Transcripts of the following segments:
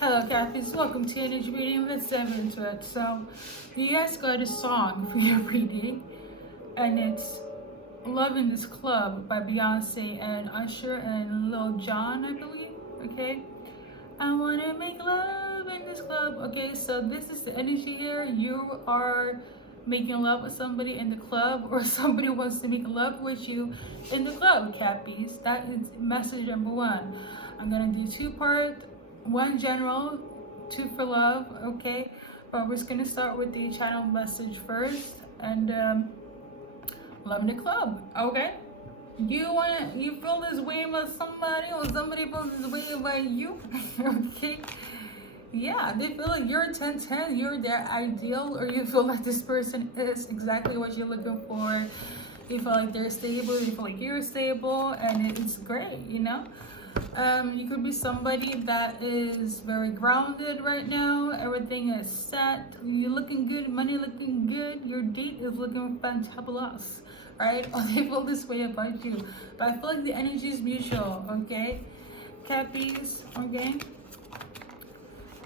Hello, Cappies. Welcome to Energy Reading. Let's dive into it. So, you guys got a song for your reading, and it's Love in This Club by Beyonce and Usher and Lil Jon, I believe. Okay? I want to make love in this club. Okay, so this is the energy here. You are making love with somebody in the club, or somebody wants to make love with you in the club, Cappies. That is message number one. I'm going to do two-part. One general, two for love, okay? But we're just gonna start with the channel message first, and love in the club, okay? You feel this way about somebody, or somebody feels this way about you, okay? Yeah, they feel like you're 10-10, you're their ideal, or you feel like this person is exactly what you're looking for. You feel like they're stable, you feel like you're stable, and it's great, you know? You could be somebody that is very grounded right now. Everything is set. You're looking good. Money looking good. Your date is looking fantabulous, right? Or they feel this way about you. But I feel like the energy is mutual, okay? Cappies, okay?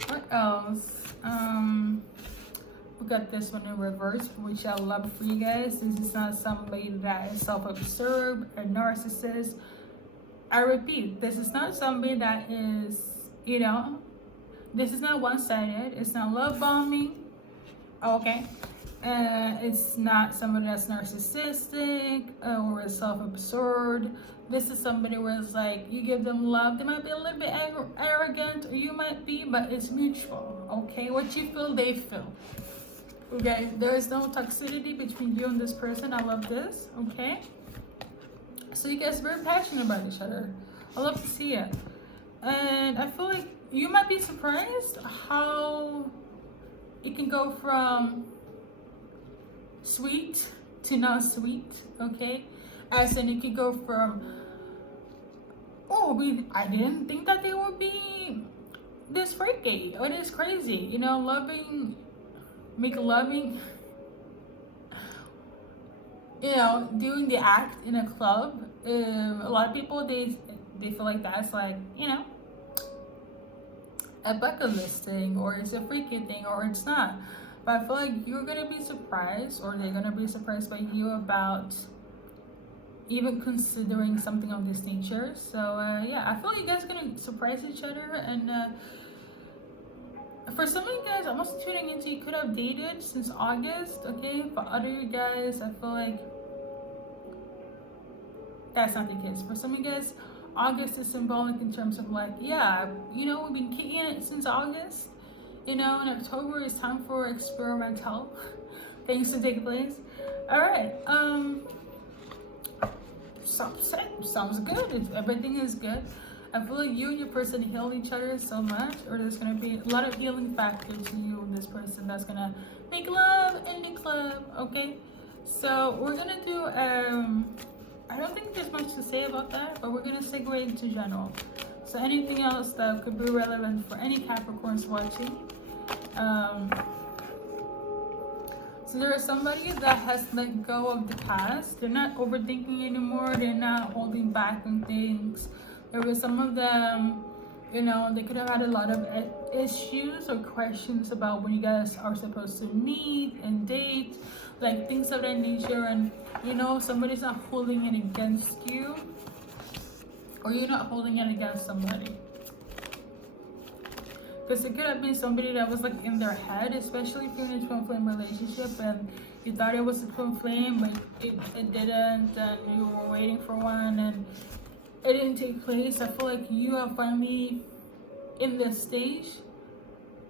What else? We got this one in reverse, which I love for you guys. This is not somebody that is self-absorbed, a narcissist. I repeat, this is not somebody that is, you know, this is not one-sided. It's not love bombing, okay? It's not somebody that's narcissistic or is self-absorbed. This is somebody where it's like, you give them love. They might be a little bit arrogant, or you might be, but it's mutual, okay? What you feel, they feel, okay? There is no toxicity between you and this person. I love this, okay? So you guys are very passionate about each other. I love to see it. And I feel like you might be surprised how it can go from sweet to not sweet, okay? As in, it can go from, I didn't think that they would be this freaky or this crazy, you know, loving, you know, doing the act in a club. A lot of people, they feel like that's like, you know, a bucket list thing, or it's a freaky thing, or it's not. But I feel like you're gonna be surprised, or they're gonna be surprised by you about even considering something of this nature. So yeah, I feel like you guys are gonna surprise each other. And for some of you guys, I'm also tuning into, you could have dated since August, okay? For other you guys, I feel like that's not the case. For some of you guys, August is symbolic in terms of like, yeah, you know, we've been kicking it since August. You know, in October, it's time for experimental things to take place. All right. Sounds good. Everything is good. I feel like you and your person heal each other so much, or there's gonna be a lot of healing factor to you and this person that's gonna make love in the club, okay? So we're gonna do I don't think there's much to say about that, but we're gonna segue into general. So anything else that could be relevant for any Capricorns watching. So there is somebody that has let go of the past. They're not overthinking anymore. They're not holding back on things. There were some of them, you know, they could have had a lot of issues or questions about when you guys are supposed to meet and date, like things of that nature. And, you know, somebody's not holding it against you, or you're not holding it against somebody. Because it could have been somebody that was like in their head, especially if you're in a twin flame relationship and you thought it was a twin flame, but it didn't, and you were waiting for one and it didn't take place. I feel like you are finally in this stage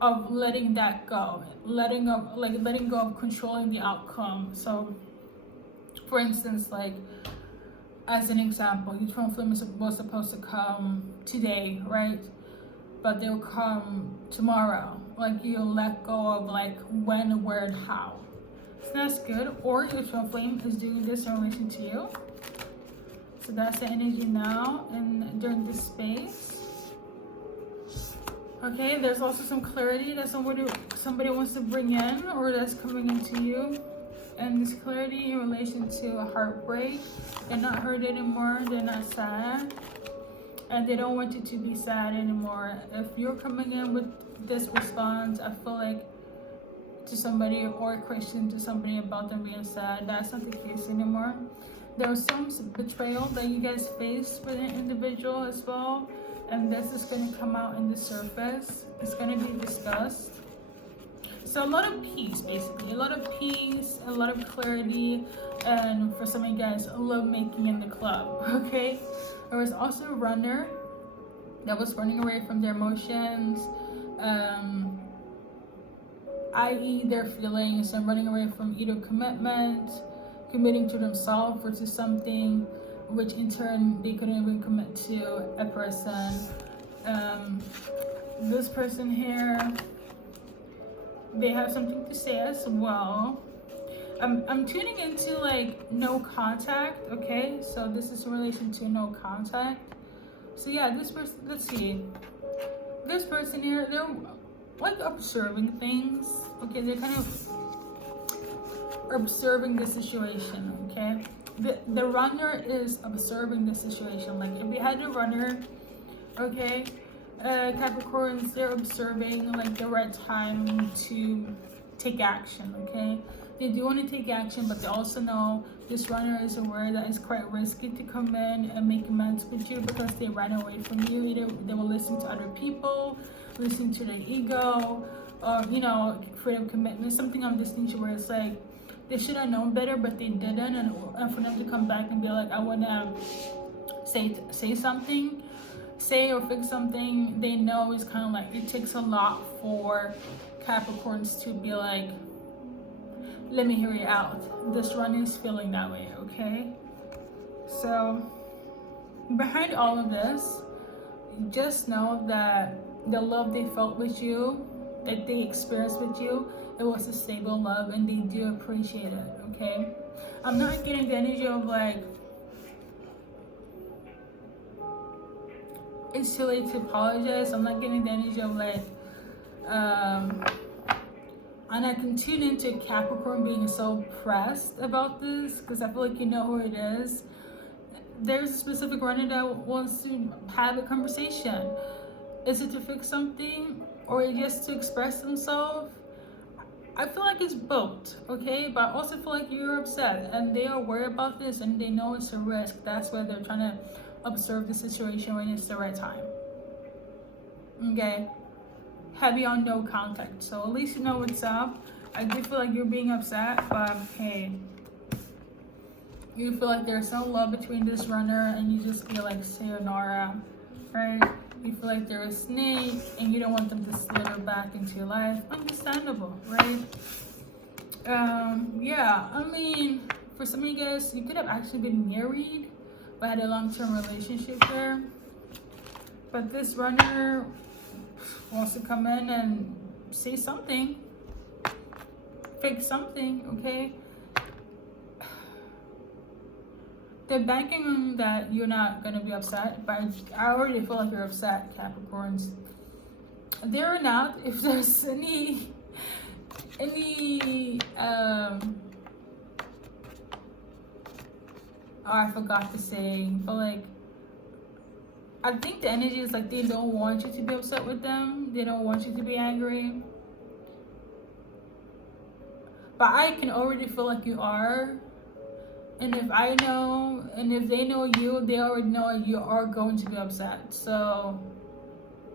of letting that go, letting go of controlling the outcome. So for instance, like as an example, your twin flame was supposed to come today, right? But they'll come tomorrow. Like you let go of like when, where, and how. So that's good. Or your twin flame is doing this in relation to you. So that's the energy now and during this space. Okay, there's also some clarity that somebody wants to bring in, or that's coming into you. And this clarity in relation to a heartbreak. They're not hurt anymore. They're not sad. and they don't want you to be sad anymore. If you're coming in with this response, I feel like to somebody or a question to somebody about them being sad, that's not the case anymore. There was some betrayal that you guys faced with an individual as well, and this is going to come out in the surface. It's going to be discussed. So a lot of peace, basically. A lot of peace, a lot of clarity, and for some of you guys, love making in the club, okay? There was also a runner that was running away from their emotions, i.e. their feelings, and running away from either commitment, committing to themselves versus something, which in turn they couldn't even commit to a person. This person here, they have something to say as well. I'm tuning into like no contact, okay? So this is in relation to no contact. So yeah, this person, let's see. This person here, they're like observing things, okay? They're kind of observing the situation, okay? The runner is observing the situation. Like if we had a runner, okay, Capricorns, they're observing like the right time to take action, okay? They do want to take action, but they also know this runner is aware that it's quite risky to come in and make amends with you because they ran away from you. Either they will listen to other people, listen to their ego, or you know, freedom commitment, something of this nature where it's like they should have known better, but they didn't, and for them to come back and be like, I wanna say something, say or fix something, they know it's kind of like it takes a lot for Capricorns to be like, let me hear you out. This run is feeling that way, okay? So behind all of this, just know that the love they felt with you, that they experienced with you, it was a stable love, and they do appreciate it, okay? I'm not getting the energy of like, it's too late to apologize. I'm not getting the energy of like, and I can tune into Capricorn being so pressed about this because I feel like you know who it is. There's a specific runner that wants to have a conversation. Is it to fix something or just to express themselves? I feel like it's both, okay? But I also feel like you're upset and they are worried about this and they know it's a risk. That's why they're trying to observe the situation when it's the right time. Okay? Heavy on no contact. So at least you know what's up. I do feel like you're being upset, but hey, you feel like there's no love between this runner and you just feel like sayonara, right? You feel like they're a snake and you don't want them to slither back into your life. Understandable, right? Yeah, I mean, for some of you guys, you could have actually been married but had a long-term relationship there. But this runner wants to come in and say something, fix something, okay? They're banking on that you're not gonna be upset, but I already feel like you're upset, Capricorns. They're not. If there's any oh, I forgot to say, but like, I think the energy is like they don't want you to be upset with them. They don't want you to be angry. But I can already feel like you are. And if I know, and if they know you, they already know you are going to be upset. So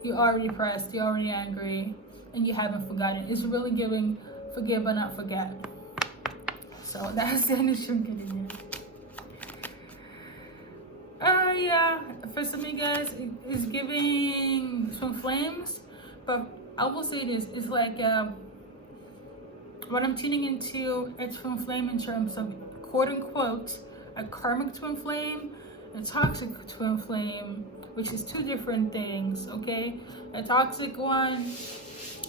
you're already pressed, you're already angry, and you haven't forgotten. It's really giving forgive but not forget. So that's the energy I'm getting here. Yeah, for some of you guys, it's giving some flames, but I will say this, it's like what I'm tuning into, it's twin flame in terms of quote unquote a karmic twin flame, a toxic twin flame, which is two different things, okay? A toxic one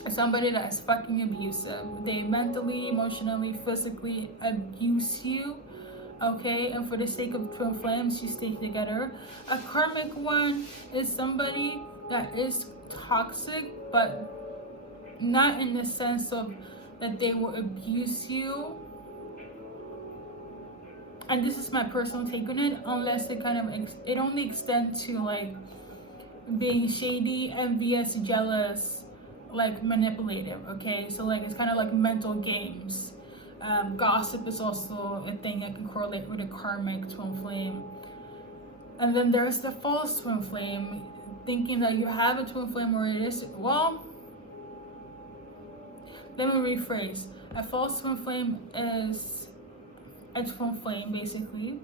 is somebody that is fucking abusive. They mentally, emotionally, physically abuse you, okay? And for the sake of twin flames, you stay together. A karmic one is somebody that is toxic, but not in the sense of that they will abuse you. And this is my personal take on it, unless they kind of, it only extends to like being shady, envious, jealous, like manipulative. Okay, so like it's kind of like mental games. Gossip is also a thing that can correlate with a karmic twin flame. And then there's the false twin flame, thinking that you have a twin flame or it is, well, let me rephrase. A false twin flame is a twin flame, basically,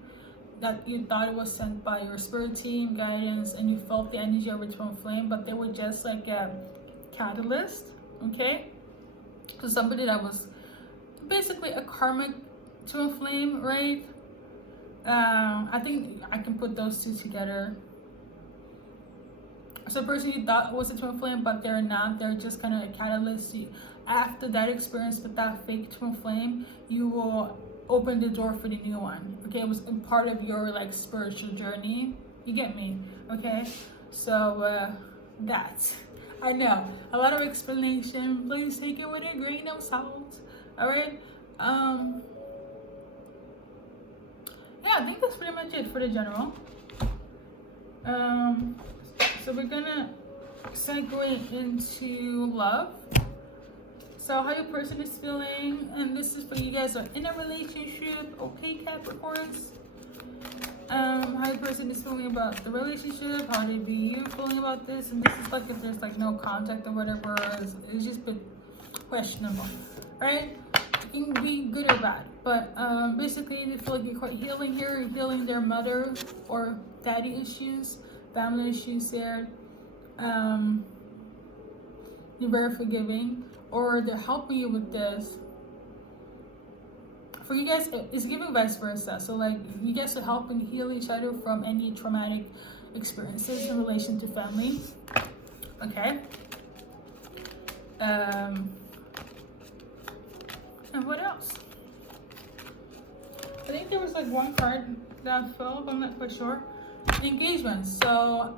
that you thought it was sent by your spirit team, guidance, and you felt the energy of a twin flame, but they were just like a catalyst, okay? So somebody that was basically a karmic twin flame, right? I think I can put those two together. So a person you thought was a twin flame, but they're not. They're just kind of a catalyst. After that experience with that fake twin flame, you will open the door for the new one. Okay, it was a part of your like spiritual journey. You get me? Okay, so that. I know a lot of explanation. Please take it with a grain of salt. All right. Yeah, I think that's pretty much it for the general. So we're gonna segue into love. So how your person is feeling, and this is for you guys who are in a relationship, okay, Capricorns? How your person is feeling about the relationship, how they be you feeling about this, and this is like if there's like no contact or whatever, it's just been questionable, right? It can be good or bad, but basically they feel like you're quite healing here, you're healing their mother or daddy issues, family issues there. You're very forgiving, or they're helping you with this. For you guys, it's giving vice versa. So like you guys are helping heal each other from any traumatic experiences in relation to family. Okay. And what else? I think there was like one card that fell, but I'm not quite sure. Engagement. So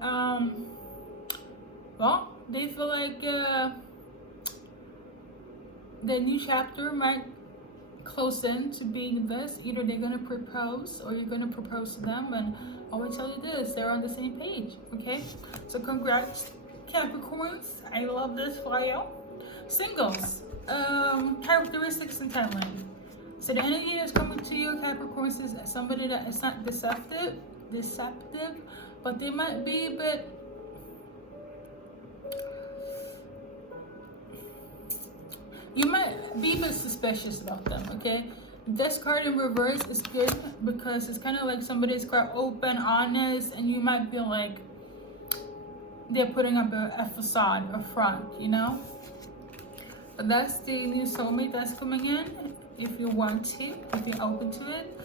well, they feel like the new chapter might close in to being this. Either they're gonna propose or you're gonna propose to them, and I will tell you this, they're on the same page. Okay, so congrats, Capricorns. I love this file. Singles, characteristics and timeline. So the energy that's coming to you, Capricorns, is somebody that is not deceptive, but they might be a bit you might be a bit suspicious about them, okay? This card in reverse is good because it's kind of like somebody's quite open, honest, and you might feel like they're putting up a facade, a front, you know? But that's the new soulmate that's coming in, if you want to, if you're open to it.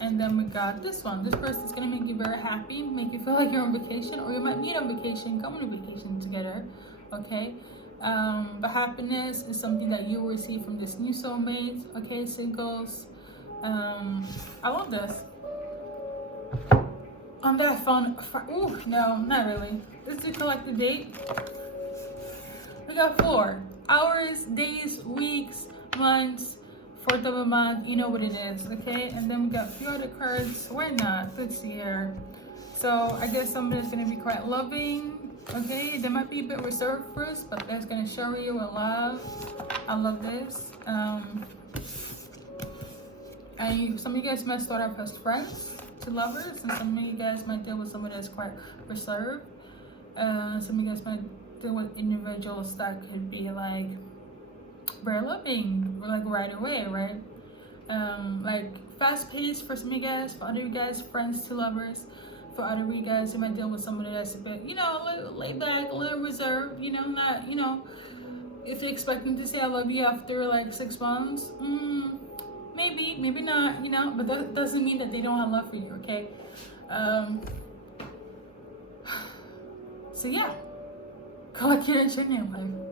And then we got this one. This person's gonna make you very happy, make you feel like you're on vacation, or you might meet on vacation, come on a vacation together, okay? But happiness is something that you will receive from this new soulmate, okay, singles. I love this. On that phone, ooh, no, not really. Let's do collective date. We got 4 hours, days, weeks, months, 4th of a month, you know what it is, okay? And then we got a few other cards. Why not? Let's see here. So I guess somebody's gonna be quite loving. Okay, they might be a bit reserved first, but that's gonna show you a love. I love this. And some of you guys might start off as friends to lovers, and some of you guys might deal with somebody that's quite reserved. Some of you guys might deal with individuals that could be like very loving, like right away, right? Like fast paced for some of you guys, for other you guys, friends to lovers. For other of you guys, you might deal with somebody that's a bit, you know, a little laid back, a little reserved, you know, not, you know, if you're expecting to say I love you after like 6 months, maybe, maybe not, you know, but that doesn't mean that they don't have love for you, okay? So yeah, collect your energy in life.